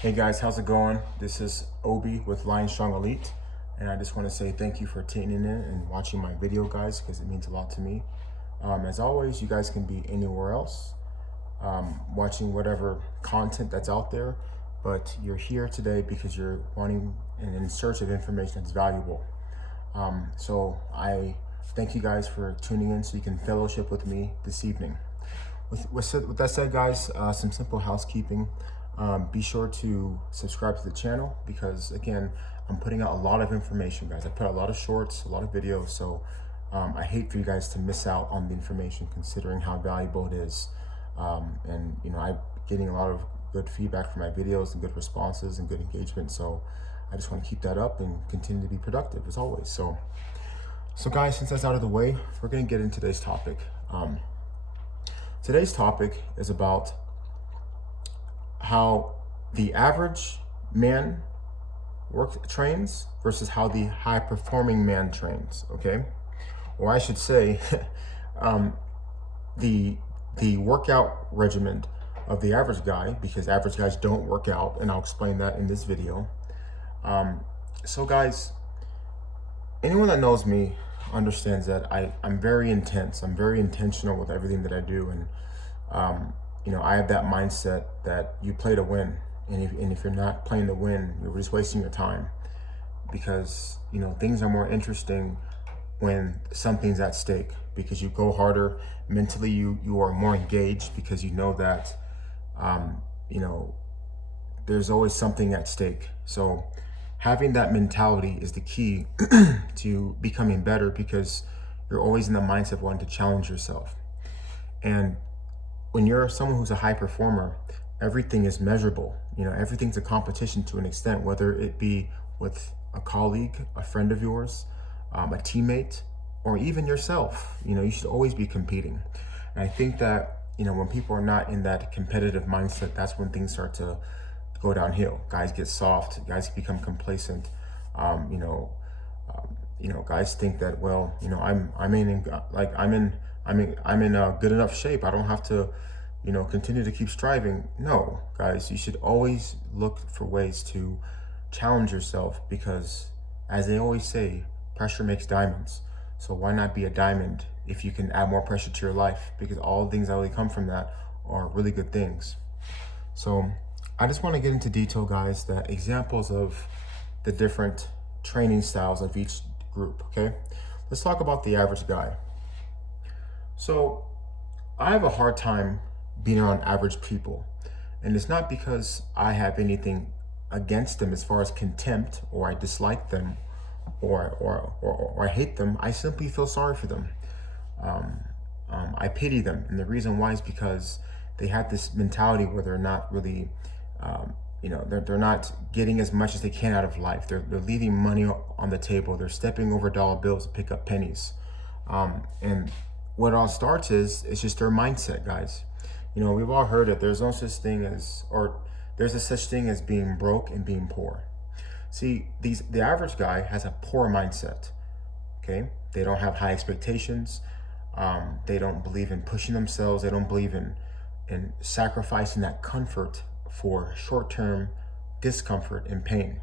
Hey guys, how's it going? This is Obi with LionStrong Elite, and I just want to say thank you for tuning in and watching my video, guys, because it means a lot to me. As always, you guys can be anywhere else, watching whatever content that's out there, but you're here today because you're wanting and in search of information that's valuable. So I thank you guys for tuning in so you can fellowship with me this evening. With that said, guys, some simple housekeeping. Be sure to subscribe to the channel because, again, I'm putting out a lot of information, guys. I put out a lot of shorts, a lot of videos, so I hate for you guys to miss out on the information considering how valuable it is. And, you know, I'm getting a lot of good feedback from my videos and good responses and good engagement, so I just want to keep that up and continue to be productive as always. So guys, since that's out of the way, we're going to get into today's topic. Today's topic is about how the average man trains versus how the high-performing man trains, okay? Or I should say, the workout regimen of the average guy, because average guys don't work out, and I'll explain that in this video. So guys, anyone that knows me understands that I'm very intense. I'm very intentional with everything that I do, and you know, I have that mindset that you play to win, and if you're not playing to win, you're just wasting your time, because you know things are more interesting when something's at stake, because you go harder mentally. You are more engaged because you know that you know there's always something at stake. So having that mentality is the key to becoming better, because you're always in the mindset of wanting to challenge yourself. And when you're someone who's a high performer, everything is measurable. You know, everything's a competition to an extent, whether it be with a colleague, a friend of yours, a teammate, or even yourself. You know, you should always be competing. And I think that, you know, when people are not in that competitive mindset, that's when things start to go downhill. Guys get soft, guys become complacent. You know, guys think that, well, you know, I'm in a good enough shape. I don't have to, you know, continue to keep striving. No, guys, you should always look for ways to challenge yourself, because as they always say, pressure makes diamonds. So why not be a diamond if you can add more pressure to your life? Because all the things that really come from that are really good things. So I just want to get into detail, guys, that examples of the different training styles of each group, okay? Let's talk about the average guy. So I have a hard time being around average people, and it's not because I have anything against them as far as contempt, or I dislike them, or I hate them. I simply feel sorry for them. I pity them, and the reason why is because they have this mentality where they're not really, you know, they're not getting as much as they can out of life. They're leaving money on the table. They're stepping over dollar bills to pick up pennies, and what it all starts is just their mindset, guys. You know, we've all heard it. There's no such thing as, or there's a such thing as being broke and being poor. See, the average guy has a poor mindset. Okay, they don't have high expectations. They don't believe in pushing themselves. They don't believe in sacrificing that comfort for short-term discomfort and pain.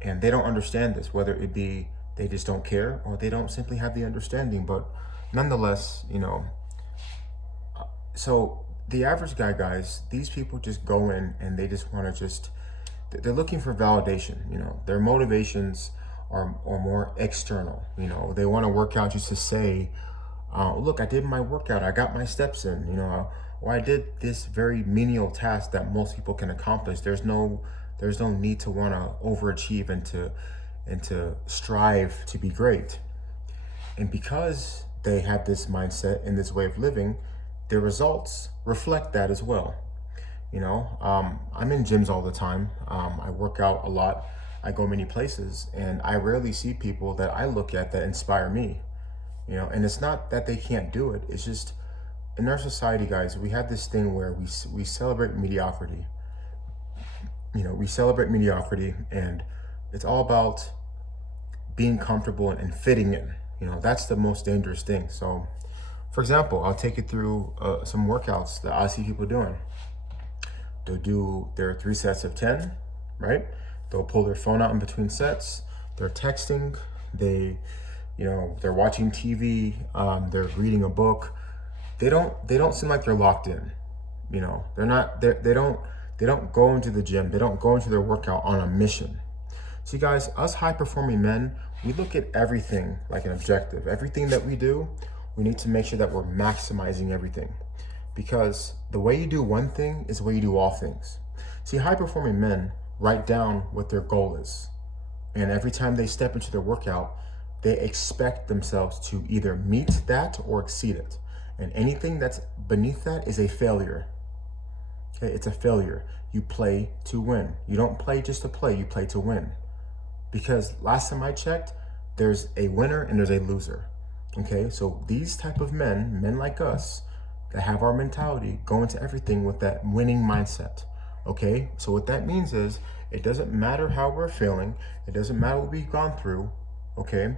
And they don't understand this, whether it be they just don't care or they don't simply have the understanding. But nonetheless, you know, so the average guy, guys, these people just go in and they just want to they're looking for validation. You know, their motivations are more external. You know, they want to work out just to say, look, I did my workout, I got my steps in, you know, or I did this very menial task that most people can accomplish. There's no need to want to overachieve and to strive to be great. And because they have this mindset and this way of living, their results reflect that as well. You know, I'm in gyms all the time. I work out a lot. I go many places, and I rarely see people that I look at that inspire me. You know, and it's not that they can't do it. It's just in our society, guys, we have this thing where we celebrate mediocrity. You know, we celebrate mediocrity, and it's all about being comfortable and fitting in. You know, that's the most dangerous thing. So, for example, I'll take you through some workouts that I see people doing. they'll do their 3 sets of 10, right? They'll pull their phone out in between sets. They're texting. They're watching TV. They're reading a book. They don't seem like they're locked in. They're not. They don't go into the gym. They don't go into their workout on a mission. See, guys, us high-performing men, we look at everything like an objective. Everything that we do, we need to make sure that we're maximizing everything. Because the way you do one thing is the way you do all things. See, high-performing men write down what their goal is. And every time they step into their workout, they expect themselves to either meet that or exceed it. And anything that's beneath that is a failure. Okay, it's a failure. You play to win. You don't play just to play, you play to win. Because last time I checked, there's a winner and there's a loser. Okay, so these type of men like us, that have our mentality, go into everything with that winning mindset. Okay, so what that means is, it doesn't matter how we're feeling, it doesn't matter what we've gone through, okay?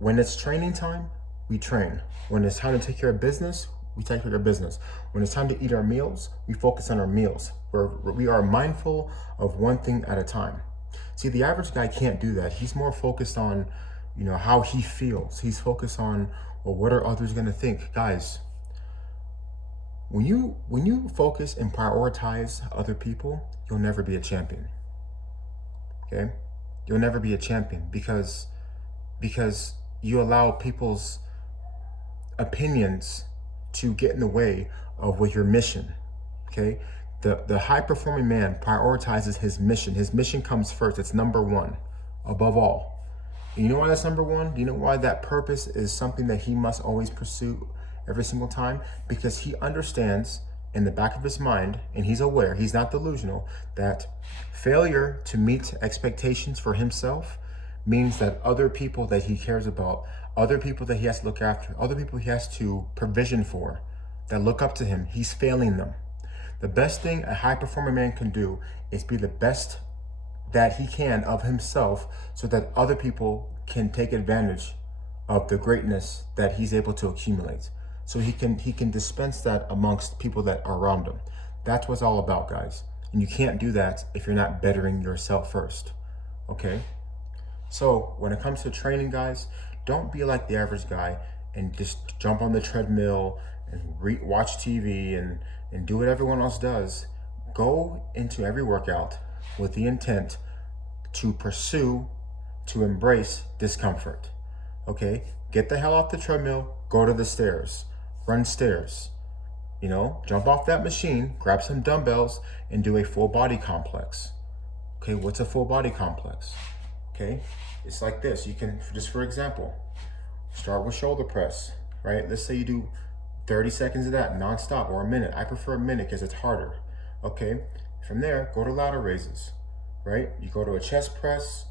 When it's training time, we train. When it's time to take care of business, we take care of business. When it's time to eat our meals, we focus on our meals. We are mindful of one thing at a time. See, the average guy can't do that. He's more focused on, how he feels. He's focused on, well, what are others gonna think? Guys, when you focus and prioritize other people, you'll never be a champion. Okay? You'll never be a champion because you allow people's opinions to get in the way of what your mission. Okay? The high-performing man prioritizes his mission. His mission comes first. It's number one, above all. And you know why that's number one? Do you know why that purpose is something that he must always pursue every single time? Because he understands in the back of his mind, and he's aware, he's not delusional, that failure to meet expectations for himself means that other people that he cares about, other people that he has to look after, other people he has to provision for, that look up to him, he's failing them. The best thing a high-performing man can do is be the best that he can of himself so that other people can take advantage of the greatness that he's able to accumulate. So he can dispense that amongst people that are around him. That's what it's all about, guys. And you can't do that if you're not bettering yourself first, okay? So when it comes to training, guys, don't be like the average guy and just jump on the treadmill and watch TV and do what everyone else does. Go into every workout with the intent to embrace discomfort, okay? Get the hell off the treadmill, go to the stairs, run stairs, jump off that machine, grab some dumbbells, and do a full body complex. Okay, what's a full body complex? Okay, it's like this. You can, just for example, start with shoulder press, right? Let's say you do 30 seconds of that nonstop, or a minute. I prefer a minute because it's harder. Okay, from there, go to ladder raises, right? You go to a chest press,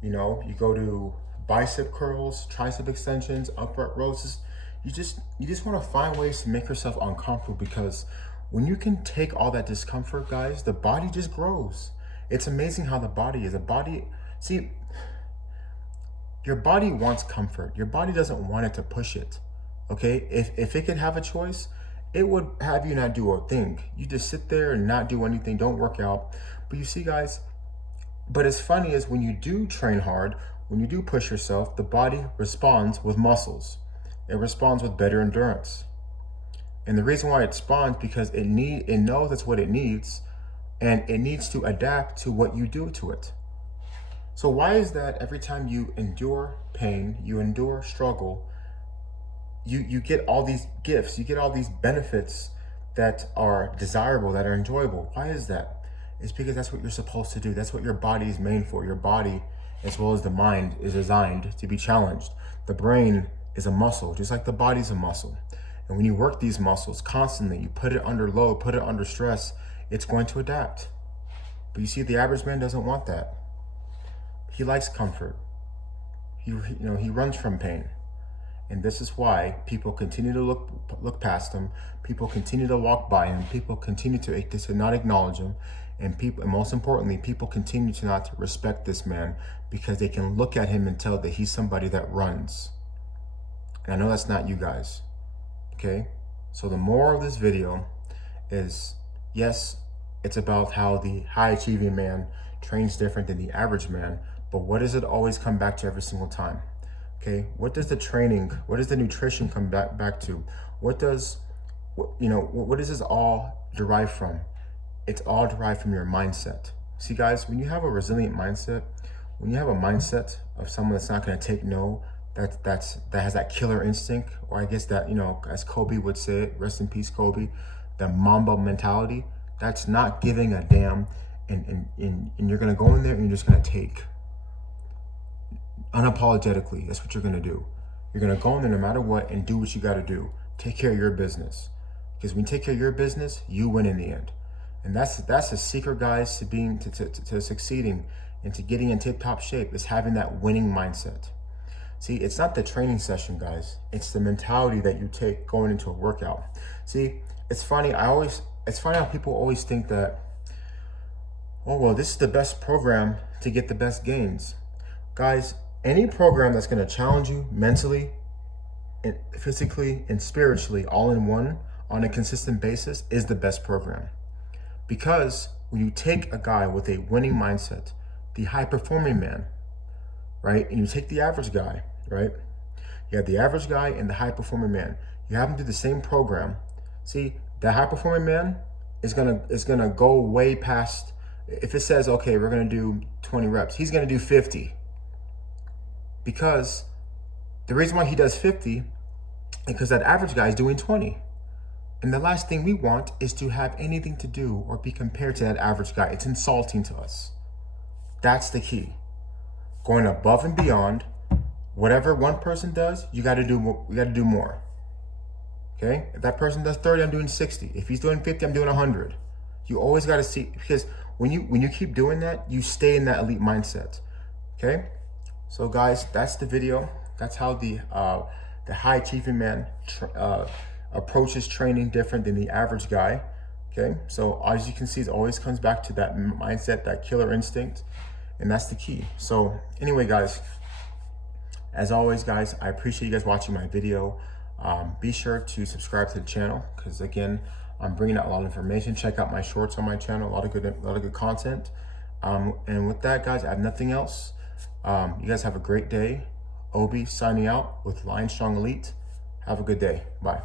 you go to bicep curls, tricep extensions, upright rows. You just want to find ways to make yourself uncomfortable, because when you can take all that discomfort, guys, the body just grows. It's amazing how the body is. See, your body wants comfort. Your body doesn't want it to push it. Okay? If it could have a choice, it would have you not do a thing. You just sit there and not do anything, don't work out. But you see, guys, but as funny as when you do train hard, when you do push yourself, the body responds with muscles. It responds with better endurance. And the reason why it responds, because it knows that's what it needs, and it needs to adapt to what you do to it. So why is that every time you endure pain, you endure struggle, you get all these gifts, you get all these benefits that are desirable, that are enjoyable? Why is that? It's because that's what you're supposed to do. That's what your body is made for. Your body, as well as the mind, is designed to be challenged. The brain is a muscle, just like the body's a muscle. And when you work these muscles constantly, you put it under load, put it under stress, it's going to adapt. But you see, the average man doesn't want that. He likes comfort. He runs from pain. And this is why people continue to look past him. People continue to walk by him. People continue to not acknowledge him. And most importantly, people continue to not respect this man, because they can look at him and tell that he's somebody that runs. And I know that's not you guys. Okay? So the moral of this video is, yes, It's about how the high achieving man trains different than the average man. But what does it always come back to every single time? Okay, what does the training, what does the nutrition come back to? What does, what does this all derive from? It's all derived from your mindset. See, guys, when you have a resilient mindset, when you have a mindset of someone that's not going to take no, that has that killer instinct, or I guess that, as Kobe would say it, rest in peace, Kobe, the Mamba mentality, that's not giving a damn, and you're going to go in there and you're just going to take. Unapologetically, that's what you're going to do. You're going to go in there no matter what and do what you got to do. Take care of your business. Because when you take care of your business, you win in the end. And that's the secret, guys, to being to succeeding and to getting in tip-top shape, is having that winning mindset. See, it's not the training session, guys. It's the mentality that you take going into a workout. See, it's funny how people always think that, oh, well, this is the best program to get the best gains. Guys, any program that's going to challenge you mentally and physically and spiritually all in one on a consistent basis is the best program. Because when you take a guy with a winning mindset, the high performing man, right, and you take the average guy, right, you have the average guy and the high performing man, you have them do the same program. See, the high performing man is gonna go way past. If it says, okay, we're gonna do 20 reps, he's gonna do 50. Because the reason why he does 50 is because that average guy is doing 20. And the last thing we want is to have anything to do or be compared to that average guy. It's insulting to us. That's the key. Going above and beyond. Whatever one person does, you gotta do more. Okay? If that person does 30, I'm doing 60. If he's doing 50, I'm doing 100. You always gotta see, because when you keep doing that, you stay in that elite mindset. Okay? So guys, that's the video. That's how the high achieving man approaches training different than the average guy. Okay, so as you can see, it always comes back to that mindset, that killer instinct, and that's the key. So anyway, guys, as always, guys, I appreciate you guys watching my video. Be sure to subscribe to the channel, because again, I'm bringing out a lot of information. Check out my shorts on my channel, a lot of good content. And with that, guys, I have nothing else. You guys have a great day. Obi signing out with LionStrong Elite. Have a good day. Bye.